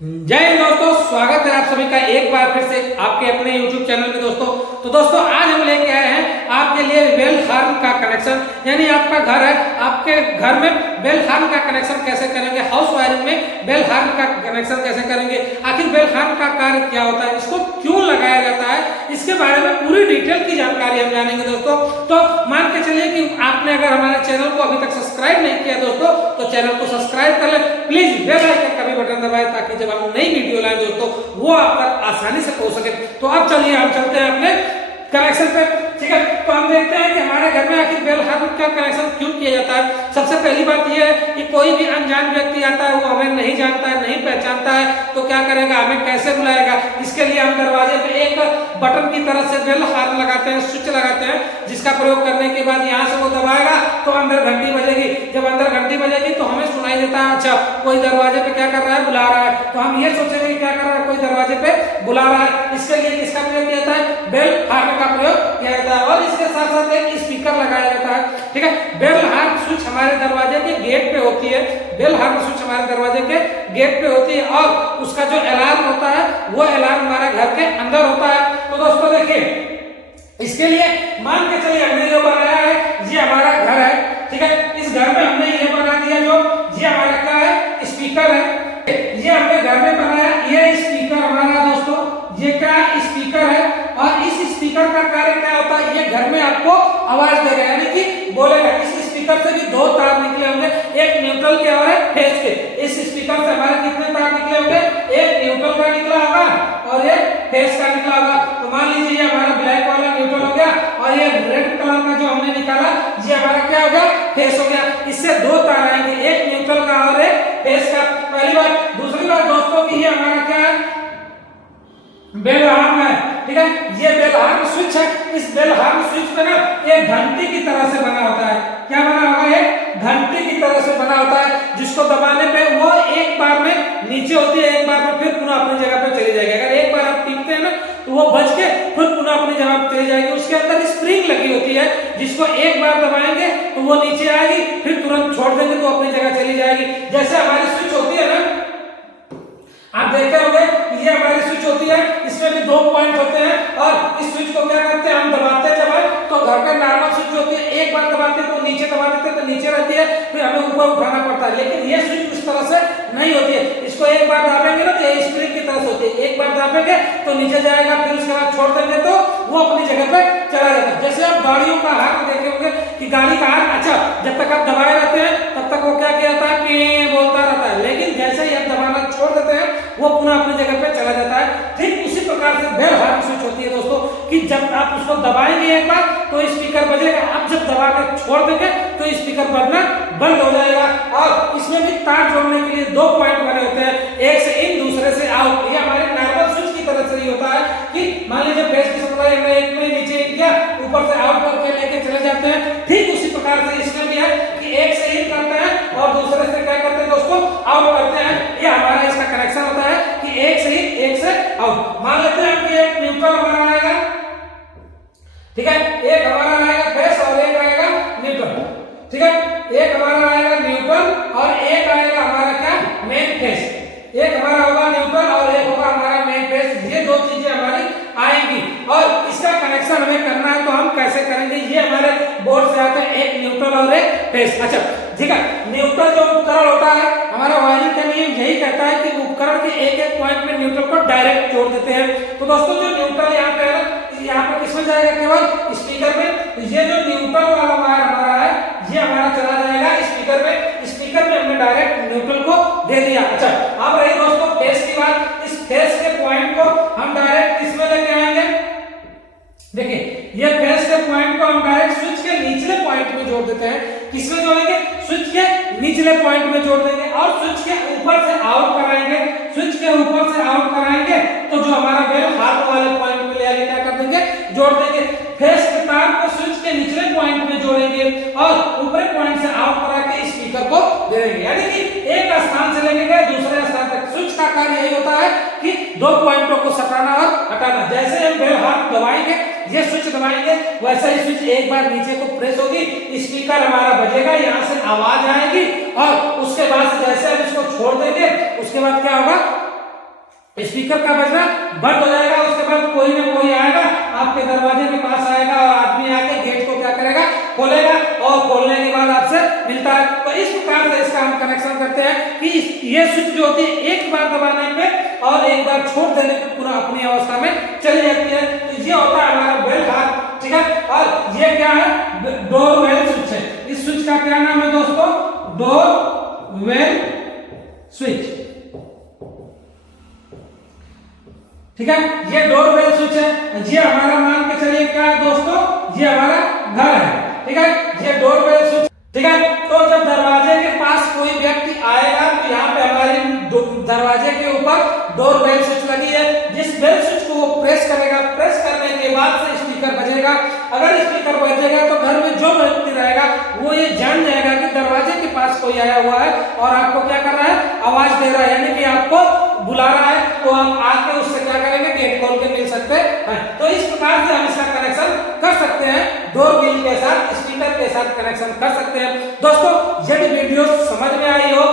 जय हिंद दोस्तों, स्वागत है आप सभी का एक बार फिर से आपके अपने YouTube चैनल पे दोस्तों। तो दोस्तों आज हम लेके आए हैं आपके लिए बेल हार्न का कनेक्शन, यानी आपका घर है, आपके घर में बेल हार्न का कनेक्शन कैसे करेंगे, हाउस वायरिंग में बेल हार्न का कनेक्शन कैसे करेंगे, आखिर बेल हार्न का कार्य क्या होता है, इसको क्यों लगाया जाता है, इसके बारे में पूरी डिटेल की जानकारी हम जानेंगे दोस्तों। तो मान के चलिए कि आपने अगर हमारे चैनल को अभी तक सब्सक्राइब नहीं किया दोस्तों, तो चैनल को सब्सक्राइब कर ले, प्लीज बेल आइकन का भी बटन दबाएं ताकि जब हम नई वीडियो लाएं दोस्तों वो आप तक आसानी से पहुंच सके। तो अब चलिए हम चलते हैं अपने कनेक्शन पे, ठीक है। तो हम देखते हैं कि हमारे घर में आखिर बेल हार्न का कनेक्शन क्यों किया जाता है। सबसे पहली बात यह है कि कोई भी अनजान व्यक्ति आता है, वो हमें नहीं जानता है, नहीं पहचानता है, तो क्या करेगा, हमें कैसे बुलाएगा। इसके लिए हम दरवाजे पे एक बटन की तरह से बेल हार्न लगाते हैं, स्विच लगाते हैं, जिसका प्रयोग करने के बाद यहाँ से वो दबाएगा तो अंदर घंटी बजेगी। जब अंदर घंटी बजेगी तो हमें सुनाई देता है अच्छा कोई दरवाजे पे क्या कर रहा है, बुला रहा है। तो हम ये सोचेंगे कि क्या कर रहा है, कोई दरवाजे पे बुला रहा है। इसके लिए किसका प्रयोग किया जाता है, बेल हार्न का प्रयोग किया जाता है। और इसके साथ साथ एक स्पीकर लगाया जाता है, ठीक है। बेल हार्न स्विच हमारे दरवाजे के गेट पे होती है, बेल हार्न स्विच हमारे दरवाजे के गेट पे होती है और उसका जो अलार्म होता है वो अलार्म हमारे घर के अंदर होता है। तो दोस्तों देखिए, इसके लिए मान के चलिए हमने जो बनाया है ये हमारा घर है, ठीक है। इस घर में हमने ये बना दिया, जो ये हमारा क्या है, स्पीकर है। ये हमने घर में बनाया, ये स्पीकर हमारा दोस्तों, ये क्या स्पीकर है। और इस स्पीकर का कार्य क्या होता है, ये घर में आपको आवाज देगा, यानी कि बोलेगा। इस स्पीकर से भी दो तार निकले होंगे, एक न्यूट्रल के और एक फेज के। इस स्पीकर से हमारे कितने तार निकले होंगे, एक न्यूट्रल का निकला होगा और एक फेज का निकला होगा। तो मान लीजिए ये हमारा ब्लैक वाला न्यूट्रल हो गया और ये रेड कलर का जो हमने निकाला ये हमारा क्या हो गया, फेज हो गया। इससे दो तार आएंगे, एक न्यूट्रल का और एक फेज का। पहली बात। दूसरी बात दोस्तों की ये हमारा क्या है, बेल हार्न है, ठीक है। ये बेल हार्न स्विच है। इस बेल हार्न स्विच पे ना एक घंटी की तरह से बना होता है। क्या बना होगा, एक घंटी की तरह से बना होता है, जिसको दबाने पे वो एक बार में नीचे होती है, एक बार में फिर पुनः अपनी जगह पे चली जाएगी। अगर एक बार आप टीपते हैं ना तो वो बज के फिर पुनः अपनी जगह पे चली जाएगी। उसके अंदर स्प्रिंग लगी होती है, जिसको एक बार दबाएंगे तो वो नीचे आएगी, फिर तुरंत छोड़ देंगे तो अपनी जगह चली जाएगी। जैसे हमारी स्विच होती है ना, आप देखे होंगे ये हमारी स्विच होती है, इसमें भी दो पॉइंट होते हैं और इस स्विच को क्या करते हैं, हम दबाते हैं जब तो घर का नॉर्मल स्विच होती है, एक बार दबाते हैं तो नीचे दबा देते हैं तो नीचे रहती है, फिर हमें ऊपर उठाना पड़ता है। लेकिन ये स्विच उस तरह से नहीं होती है। इसको एक बार दाबेंगे ना तो ये स्प्रिंग की तरह से होती है, एक बार दाबेंगे तो नीचे जाएगा, फिर उसके बाद छोड़ देंगे तो वो अपनी जगह पे चला जाता है। जैसे आप गाड़ियों का हाथ देखे होंगे कि गाड़ी का हाथ अच्छा जब तक आप दबाए रहते हैं तब तक वो क्या कहता है, पी बोलता रहता है, लेकिन जैसे ही आप दबाना छोड़ देते हैं वो पुनः अपनी जगह पे चला जाता है। ठीक उसी प्रकार से बेल हार्न स्विच होती है दोस्तों, कि जब आप उसको दबाएंगे एक बार तो स्पीकर बजेगा, अब जब दबा के छोड़ देंगे तो स्पीकर बजना बंद हो जाएगा। और इसमें भी तार जोड़ने के लिए दो पॉइंट बने होते हैं, एक से इन दूसरे से आउट। ये हमारे नॉर्मल स्विच की तरह से ही होता है कि मान लीजिए फेस की सप्लाई हमने एक में नीचे किया, ऊपर से आउट करके लेके चले जाते हैं। ठीक उसी प्रकार से इसमें भी है कि एक से इन करते हैं और दूसरे से क्या करते हैं दोस्तों, आउट करते हैं। ये हमारा इसका कनेक्शन होता है कि एक से इन एक से आउट। मान लेते हैं कि एक न्यूट्रल हमारा आएगा, ठीक है, एक हमारा आएगा फेस और एक आएगा न्यूट्रल, ठीक है। एक हमारा आएगा न्यूट्रल और एक आएगा हमारा क्या, मेन फेस। एक हमारा होगा न्यूट्रल और एक होगा हमारा मेन फेस। ये दो चीजें हमारी आएंगी और इसका कनेक्शन हमें करना है तो हम कैसे करेंगे, ये हमारे बोर्ड से आते हैं, एक न्यूट्रल और एक फेस। अच्छा ठीक है, न्यूट्रल जो उपकरण होता है, हमारा वायरिंग का नियम यही कहता है कि उपकरण के एक एक पॉइंट में न्यूट्रल को डायरेक्ट जोड़ देते हैं। तो दोस्तों जो न्यूट्रल यहाँ पे है, यहाँ पर किसमें जाएगा, केवल स्पीकर में। तो ये जो न्यूट्रल वाला वायर हमारा है ये हमारा चला जाएगा स्पीकर में। स्पीकर में हमने डायरेक्ट न्यूट्रल को दे दिया। अच्छा अब रही दोस्तों फेस की बात। इस फेस के पॉइंट को हम डायरेक्ट किसमें लेके आएंगे, देखिए ये फेस के पॉइंट को हम डायरेक्ट स्विच के निचले पॉइंट में जोड़ देते हैं। किसमें जोड़ेंगे, स्विच के निचले पॉइंट में जोड़ देंगे और स्विच के ऊपर से आउट कराएंगे। स्विच के ऊपर से आउट कराएंगे तो जो हमारा बेल हार्न वाले पॉइंट में ले आके क्या कर देंगे, जोड़ देंगे। फेस के तार को स्विच के निचले पॉइंट में जोड़ेंगे और ऊपरी पॉइंट से आउट करा के स्पीकर को दे देंगे। यानी कि एक स्थान से लेके गए दूसरे स्थान तक। स्विच का कार्य यही होता है कि दो पॉइंटों को सटाना और हटाना। जैसे हम बेल हार्न दबाएंगे, ये स्विच दबाएंगे, वैसा ही स्विच एक बार नीचे को प्रेस होगी, स्पीकर हमारा बजेगा, यहाँ से आवाज आएगी और उसके बाद जैसे हम इसको छोड़ देंगे उसके बाद क्या होगा, स्पीकर का बजना बंद हो जाएगा। उसके बाद कोई ना कोई आएगा, आपके दरवाजे के पास आएगा और आदमी आके गेट को क्या करेगा, खोलेगा और खोलने के बाद आपसे मिलता है। तो इस प्रकार से इसका हम कनेक्शन करते हैं कि ये स्विच जो होती है एक बार दबाने पे और एक बार छोड़ देने पे पूरा अपनी अवस्था में चली जाती है। तो ये होता है हमारा बेल हार्म, ठीक है। और ये क्या है, डोर वेल स्विच है। इस स्विच का क्या नाम है दोस्तों, डोर वेल स्विच, ठीक है। ये डोर बेल स्विच है। ये हमारा मान के चलिए क्या है दोस्तों, ये हमारा घर है, ठीक है। ये डोर बेल स्विच, ठीक है। तो जब दरवाजे के पास कोई व्यक्ति आएगा तो यहाँ पे हमारी दरवाजे के ऊपर डोर बेल स्विच लगी है। जिस बेल स्विच को वो प्रेस करेगा, प्रेस करने के बाद से स्पीकर बजेगा। अगर स्पीकर बजेगा तो घर में जो व्यक्ति रहेगा वो ये जान जाएगा कि दरवाजे के पास कोई आया हुआ है और आपको क्या कर रहा है, आवाज दे रहा है, यानी कि आपको बुला रहा है। तो आप आके उससे क्या करेंगे, गेट खोल के मिल सकते हैं। तो इस प्रकार से हम इसका कनेक्शन कर सकते हैं, डोर बेल के साथ स्पीकर के साथ कनेक्शन कर सकते हैं। दोस्तों यदि वीडियो समझ में आई हो